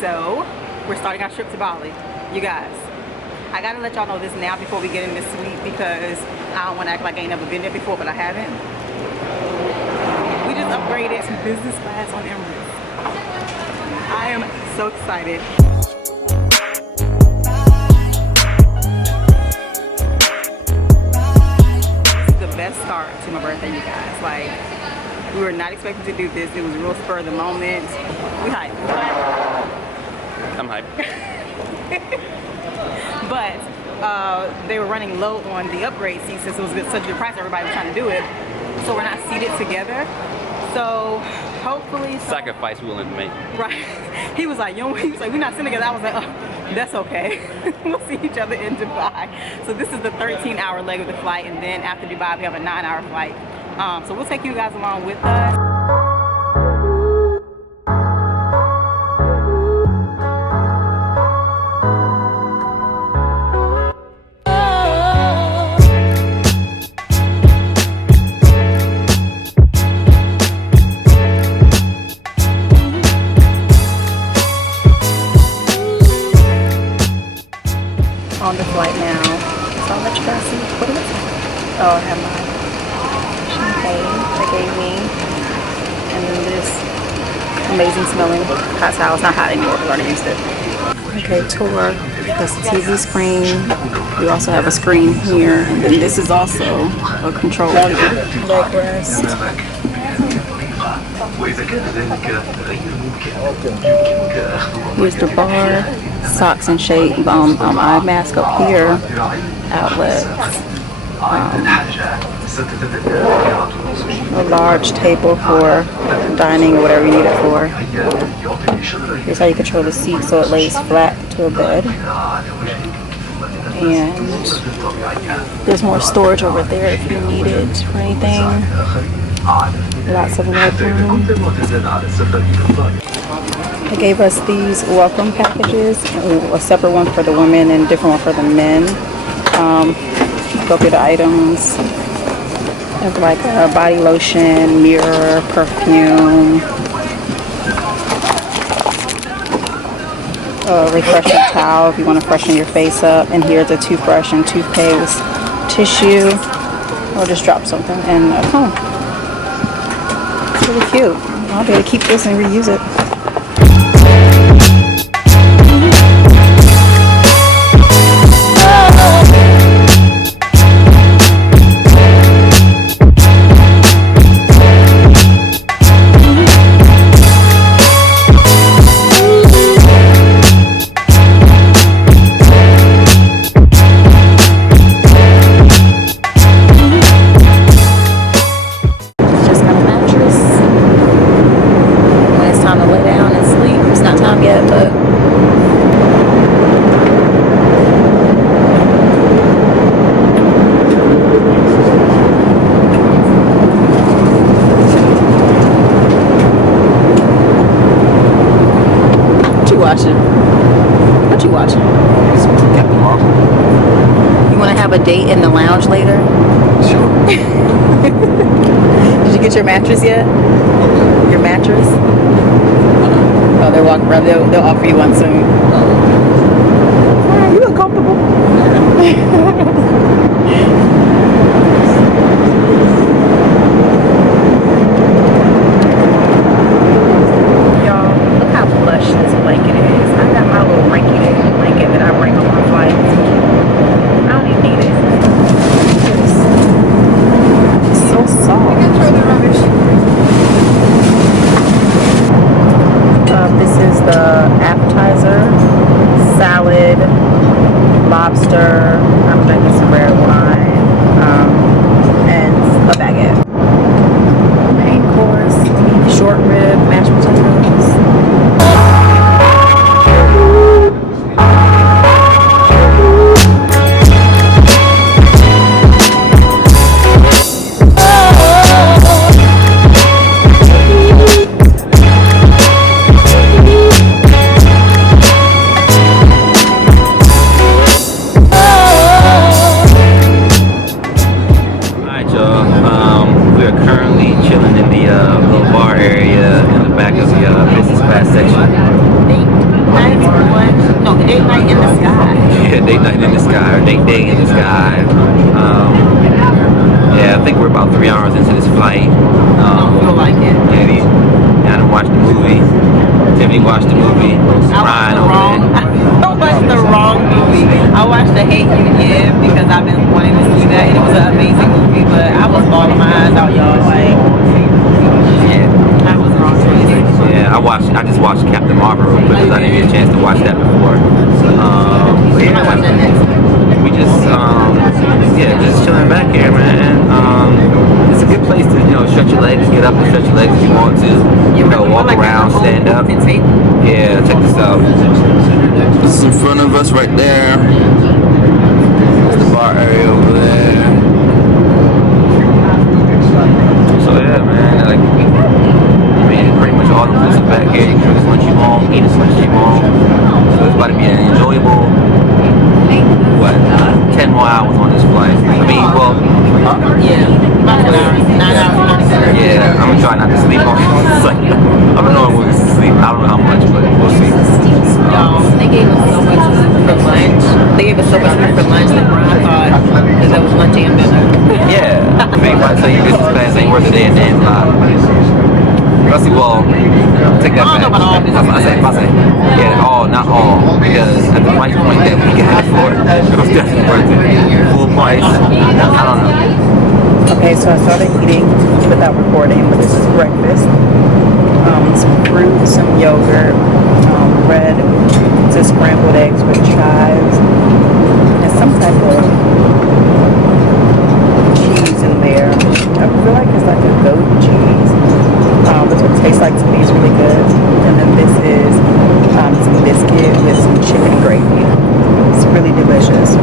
So we're starting our trip to Bali. You guys, I gotta let y'all know this now before we get in this suite because I don't want to act like I ain't never been there before, but I haven't. We just upgraded to business class on Emirates. I am so excited. This is the best start to my birthday, you guys. Like, we were not expecting to do this. It was real spur of the moment. We hyped. I'm hyped. But they were running low on the upgrade seats since it was such a good price. Everybody was trying to do it. So we're not seated together. So hopefully... Sacrifice willing to make. Right. He was like, yo, he was like, we're not sitting together. I was like, oh, that's okay. We'll see each other in Dubai. So this is the 13-hour leg of the flight. And then after Dubai, we have a 9-hour flight. So we'll take you guys along with us. On the flight now. So I'll let you guys see what it looks like. Oh, I have my champagne they gave me. And then this amazing smelling hot towel. It's not hot anymore, we've already used it. Okay, tour. That's the TV screen. We also have a screen here. And then this is also a control leg rest. Here's the bar, socks and shade, eye mask up here, outlets, a large table for dining or whatever you need it for. Here's how you control the seat so it lays flat to a bed. And there's more storage over there if you need it for anything. Lots of leg room. They gave us these welcome packages, a separate one for the women and a different one for the men. Go through the items. It's like a body lotion, mirror, perfume, a refreshing towel if you want to freshen your face up. And here's a toothbrush and toothpaste, tissue, or just drop something and a comb. It's really cute. I'll be able to keep this and reuse it. What you watching? You want to have a date in the lounge later? Sure. Did you get your mattress yet? Your mattress? Oh, they're walking around. They'll offer you one soon. You look comfortable. Lobster, I'm drinking some red wine, and a baguette. Main course, short rib, mashed potatoes. sky. Yeah, date night in the sky, or date day in the sky. Yeah, I think we're about 3 hours into this flight. Don't feel like it. I didn't watch the movie. Tiffany watched the movie. Crying over there. I watched the wrong movie. I watched The Hate You Give because I've been wanting to see that, and it was an amazing movie, but I was bawling my eyes out, y'all. Like, Yeah. that was the wrong choice. Yeah, I just watched Captain Marvel real quick because I didn't get a chance to watch that before. But I might watch that next. we just just chilling back here, man. It's a good place to stretch your legs, get up and stretch your legs if you want to. Walk around, stand up. Yeah, check this out. This is in front of us right there. There's the bar area over there. So yeah, man, pretty much all inclusive back here. You can drink as much as you want, eat as much as you want. So it's about to be an enjoyable 10 more hours on this flight. Yeah, about 10 hours, 9 hours, 30 minutes. Yeah, I'm gonna try not to sleep on it. I'm gonna know I'm going to sleep. I don't know how much, but we'll see. Y'all, they gave us so much food for lunch. They gave us so much food for lunch that Brian thought that was lunch and dinner. Yeah, anybody tell you business class ain't worth a day and damn time. Well, take that back. I say, yeah, not all, because at the price point that we got it for, it was definitely worth it. Full price, I don't know. Okay, so I started eating without recording, but this is breakfast. Some fruit, some yogurt, bread, some scrambled eggs with chives, and some type of cheese in there. I feel like it's like a goat cheese. That's what it tastes like to me. It's really good. And then this is some biscuit with some chicken gravy. It's really delicious.